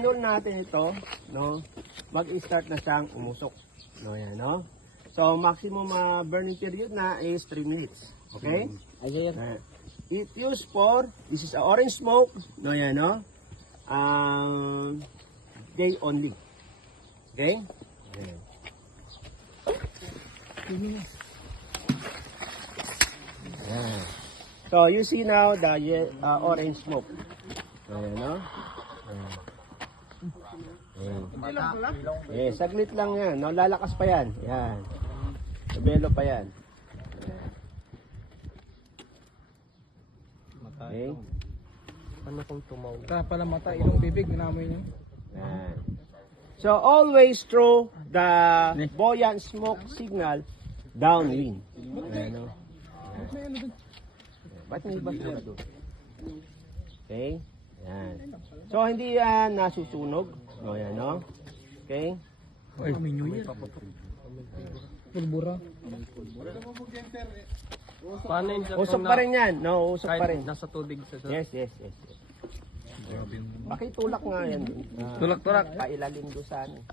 Pinul natin ito, no? Mag-start na siyang umusok. No, yan, no? So, maximum burning period na is 3 minutes. Okay? It used for, this is a orange smoke. No, yan, no? Day only. Okay? Ayan. Ayan. So, you see now the orange smoke. Ayan, no? Ayan. Eh, saglit lang yan. No, lalakas pa yan. Yan. Nabelo pa yan. Okay. Ano kung tumawag? Kaya pala mata, ilong bibig, minamoy niyo. Yan. So, always throw the buoyant smoke signal downwind. Ayan, no? Ba't may iba sila doon? Okay. Yan. So, hindi yan nasusunog. No, yan, no? Okay. Ay, may New Year. Pulbura. Paano yun? Usok pa rin yan. No, usok pa rin. Nasa tubig sa Yes. Pakitulak nga yan. Tulak-tulak. Pailalim doon sa ano.